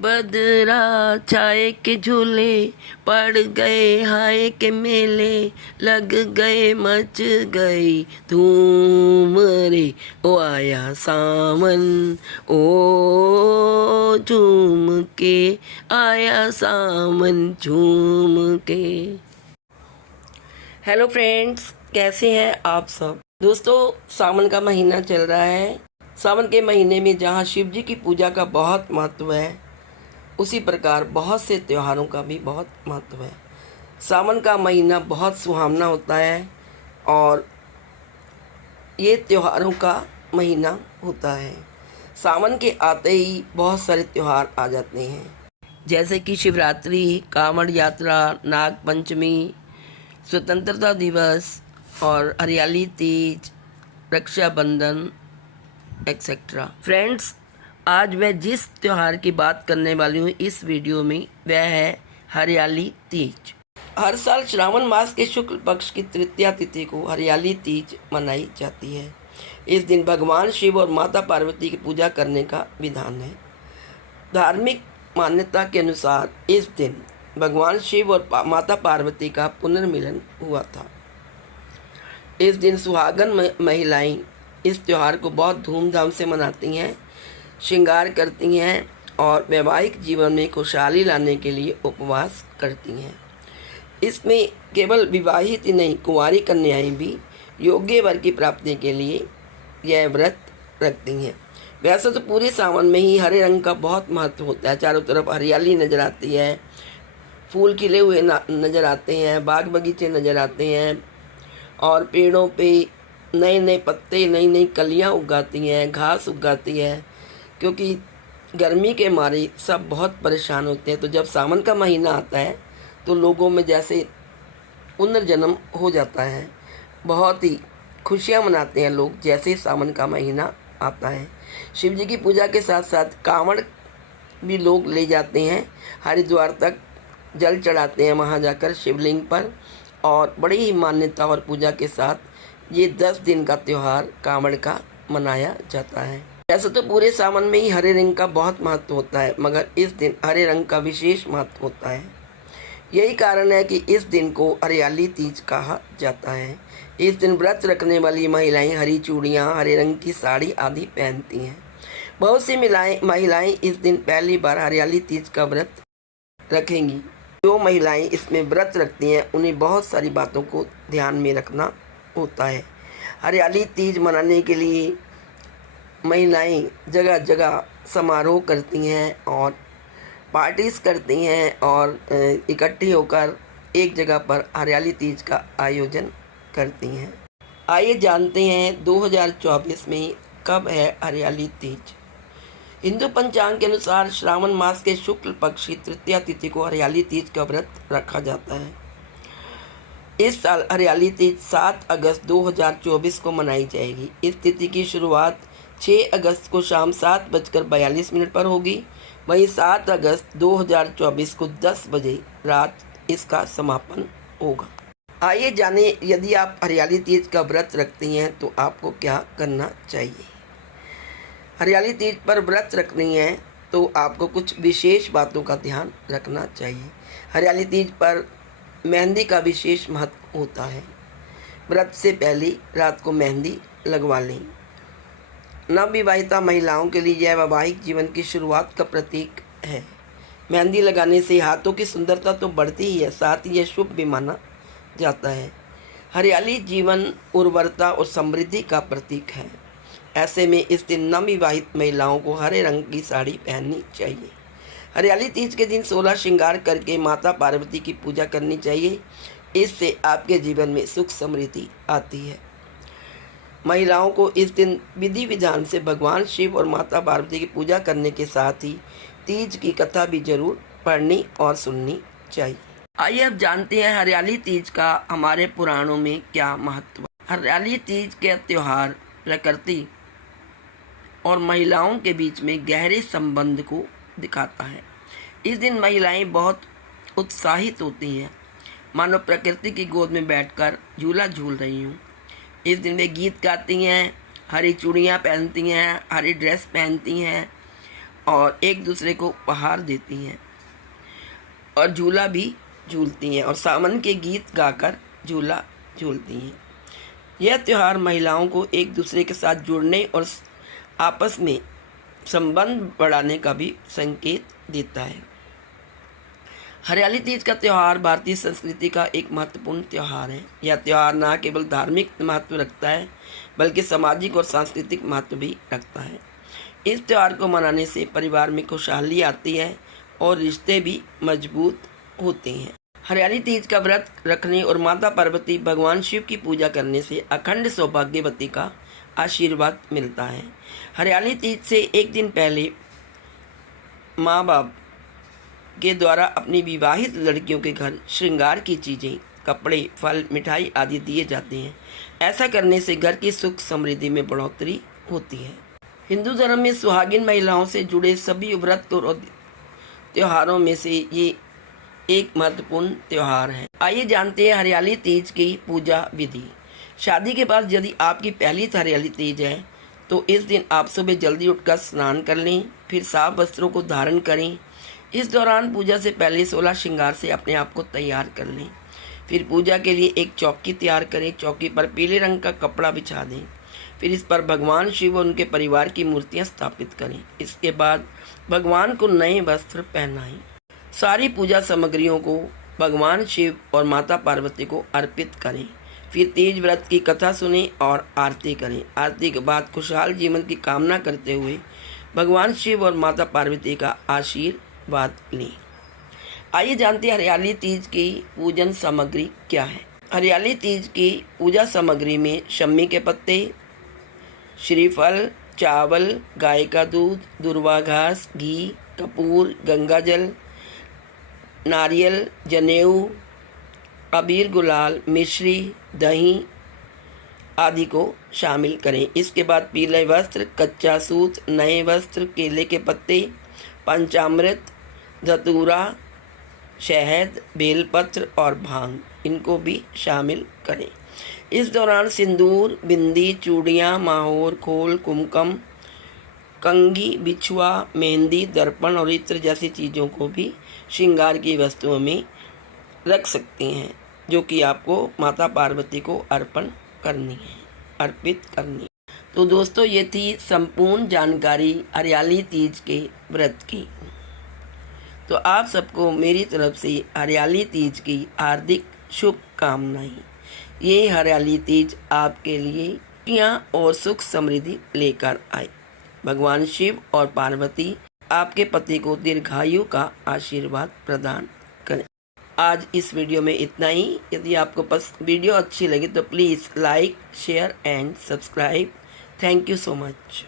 बदरा छाए के झूले पड़ गए हाय के मेले, लग गए मच गई धूम रे, ओ आया सावन ओ झूम के, आया सावन झूम के। हेलो फ्रेंड्स, कैसे हैं आप सब। दोस्तों, सावन का महीना चल रहा है। सावन के महीने में जहाँ शिव जी की पूजा का बहुत महत्व है, उसी प्रकार बहुत से त्योहारों का भी बहुत महत्व है। सावन का महीना बहुत सुहावना होता है और ये त्योहारों का महीना होता है। सावन के आते ही बहुत सारे त्यौहार आ जाते हैं, जैसे कि शिवरात्रि, कांवड़ यात्रा, नाग पंचमी, स्वतंत्रता दिवस और हरियाली तीज, रक्षाबंधन एक्सेट्रा। फ्रेंड्स, आज मैं जिस त्यौहार की बात करने वाली हूँ इस वीडियो में, वह है हरियाली तीज। हर साल श्रावण मास के शुक्ल पक्ष की तृतीया तिथि को हरियाली तीज मनाई जाती है। इस दिन भगवान शिव और माता पार्वती की पूजा करने का विधान है। धार्मिक मान्यता के अनुसार इस दिन भगवान शिव और माता पार्वती का पुनर्मिलन हुआ था। इस दिन सुहागन महिलाएं इस त्यौहार को बहुत धूमधाम से मनाती हैं, श्रृंगार करती हैं और वैवाहिक जीवन में खुशहाली लाने के लिए उपवास करती हैं। इसमें केवल विवाहित ही नहीं, कुंवारी कन्याएं भी योग्य वर की प्राप्ति के लिए यह व्रत रखती हैं। वैसे तो पूरे सावन में ही हरे रंग का बहुत महत्व होता है। चारों तरफ हरियाली नज़र आती है, फूल खिले हुए नज़र आते हैं, बाग बगीचे नज़र आते हैं और पेड़ों पे नए नए पत्ते, नई नई कलियाँ उगाती हैं, घास उगाती है, क्योंकि गर्मी के मारे सब बहुत परेशान होते हैं। तो जब सावन का महीना आता है तो लोगों में जैसे पुनर्जन्म हो जाता है। बहुत ही खुशियाँ मनाते हैं लोग जैसे सावन का महीना आता है। शिव जी की पूजा के साथ साथ कांवड़ भी लोग ले जाते हैं, हरिद्वार तक जल चढ़ाते हैं वहाँ जाकर शिवलिंग पर, और बड़ी ही मान्यता और पूजा के साथ ये 10 दिन का त्यौहार कांवड़ का मनाया जाता है। वैसे तो पूरे सावन में ही हरे रंग का बहुत महत्व होता है, मगर इस दिन हरे रंग का विशेष महत्व होता है। यही कारण है कि इस दिन को हरियाली तीज कहा जाता है। इस दिन व्रत रखने वाली महिलाएं हरी चूड़ियां, हरे रंग की साड़ी आदि पहनती हैं। बहुत सी महिलाएं इस दिन पहली बार हरियाली तीज का व्रत रखेंगी। जो महिलाएं इसमें व्रत रखती हैं उन्हें बहुत सारी बातों को ध्यान में रखना होता है। हरियाली तीज मनाने के लिए महिलाएं जगह जगह समारोह करती हैं और पार्टीज करती हैं और इकट्ठी होकर एक जगह पर हरियाली तीज का आयोजन करती हैं। आइए जानते हैं 2024 में कब है हरियाली तीज। हिंदू पंचांग के अनुसार श्रावण मास के शुक्ल पक्ष की तृतीया तिथि को हरियाली तीज का व्रत रखा जाता है। इस साल हरियाली तीज 7 अगस्त 2024 को मनाई जाएगी। इस तिथि की शुरुआत 6 अगस्त को शाम 7:42 पर होगी। वहीं 7 अगस्त 2024 को 10 बजे रात इसका समापन होगा। आइए जाने, यदि आप हरियाली तीज का व्रत रखती हैं तो आपको क्या करना चाहिए। हरियाली तीज पर व्रत रखनी है तो आपको कुछ विशेष बातों का ध्यान रखना चाहिए। हरियाली तीज पर मेहंदी का विशेष महत्व होता है। व्रत से पहले रात को मेहंदी लगवा लें। नवविवाहिता महिलाओं के लिए यह वैवाहिक जीवन की शुरुआत का प्रतीक है। मेहंदी लगाने से हाथों की सुंदरता तो बढ़ती ही है, साथ ही यह शुभ भी माना जाता है। हरियाली जीवन, उर्वरता और समृद्धि का प्रतीक है। ऐसे में इस दिन नवविवाहित महिलाओं को हरे रंग की साड़ी पहननी चाहिए। हरियाली तीज के दिन 16 श्रृंगार करके माता पार्वती की पूजा करनी चाहिए। इससे आपके जीवन में सुख समृद्धि आती है। महिलाओं को इस दिन विधि विधान से भगवान शिव और माता पार्वती की पूजा करने के साथ ही तीज की कथा भी जरूर पढ़नी और सुननी चाहिए। आइए अब जानते हैं हरियाली तीज का हमारे पुराणों में क्या महत्व। हरियाली तीज का त्यौहार प्रकृति और महिलाओं के बीच में गहरे संबंध को दिखाता है। इस दिन महिलाएं बहुत उत्साहित होती हैं, मानो प्रकृति की गोद में बैठकर झूला झूल रही हूँ। इस दिन वे गीत गाती हैं, हरी चूड़ियाँ पहनती हैं, हरी ड्रेस पहनती हैं और एक दूसरे को उपहार देती हैं और झूला भी झूलती हैं और सावन के गीत गाकर झूला झूलती हैं। यह त्यौहार महिलाओं को एक दूसरे के साथ जुड़ने और आपस में संबंध बढ़ाने का भी संकेत देता है। हरियाली तीज का त्यौहार भारतीय संस्कृति का एक महत्वपूर्ण त्यौहार है। यह त्यौहार न केवल धार्मिक महत्व रखता है बल्कि सामाजिक और सांस्कृतिक महत्व भी रखता है। इस त्यौहार को मनाने से परिवार में खुशहाली आती है और रिश्ते भी मजबूत होते हैं। हरियाली तीज का व्रत रखने और माता पार्वती भगवान शिव की पूजा करने से अखंड सौभाग्यवती का आशीर्वाद मिलता है। हरियाली तीज से एक दिन पहले माँ बाप के द्वारा अपनी विवाहित लड़कियों के घर श्रृंगार की चीज़ें, कपड़े, फल, मिठाई आदि दिए जाते हैं। ऐसा करने से घर की सुख समृद्धि में बढ़ोतरी होती है। हिंदू धर्म में सुहागिन महिलाओं से जुड़े सभी व्रत और त्योहारों में से ये एक महत्वपूर्ण त्यौहार है। आइए जानते हैं हरियाली तीज की पूजा विधि। शादी के बाद यदि आपकी पहली हरियाली तीज है तो इस दिन आप सुबह जल्दी उठकर स्नान कर लें, फिर साफ वस्त्रों को धारण करें। इस दौरान पूजा से पहले 16 श्रृंगार से अपने आप को तैयार कर लें। फिर पूजा के लिए एक चौकी तैयार करें। चौकी पर पीले रंग का कपड़ा बिछा दें। फिर इस पर भगवान शिव और उनके परिवार की मूर्तियां स्थापित करें। इसके बाद भगवान को नए वस्त्र पहनाएं। सारी पूजा सामग्रियों को भगवान शिव और माता पार्वती को अर्पित करें। फिर तीज व्रत की कथा सुनें और आरती करें। आरती के बाद खुशहाल जीवन की कामना करते हुए भगवान शिव और माता पार्वती का आशीर्वाद लें। आइए जानते हैं हरियाली तीज की पूजन सामग्री क्या है। हरियाली तीज की पूजा सामग्री में शम्मी के पत्ते, श्रीफल, चावल, गाय का दूध, दुर्वा घास, घी, कपूर, गंगाजल, नारियल, जनेऊ, अबीर, गुलाल, मिश्री, दही आदि को शामिल करें। इसके बाद पीले वस्त्र, कच्चा सूत, नए वस्त्र, केले के पत्ते, पंचामृत, धतूरा, शहद, बेलपत्र और भांग इनको भी शामिल करें। इस दौरान सिंदूर, बिंदी, चूड़ियाँ, माहौर, खोल, कुमकुम, कंघी, बिछुआ, मेहंदी, दर्पण और इत्र जैसी चीज़ों को भी श्रृंगार की वस्तुओं में रख सकते हैं, जो कि आपको माता पार्वती को अर्पित करनी है। तो दोस्तों, ये थी संपूर्ण जानकारी हरियाली तीज के व्रत की। तो आप सबको मेरी तरफ से हरियाली तीज की हार्दिक शुभकामनाएं। ये हरियाली तीज आपके लिए खुशियाँ और सुख समृद्धि लेकर आए। भगवान शिव और पार्वती आपके पति को दीर्घायु का आशीर्वाद प्रदान करें। आज इस वीडियो में इतना ही। यदि आपको वीडियो अच्छी लगी तो please like, share and subscribe. Thank you so much.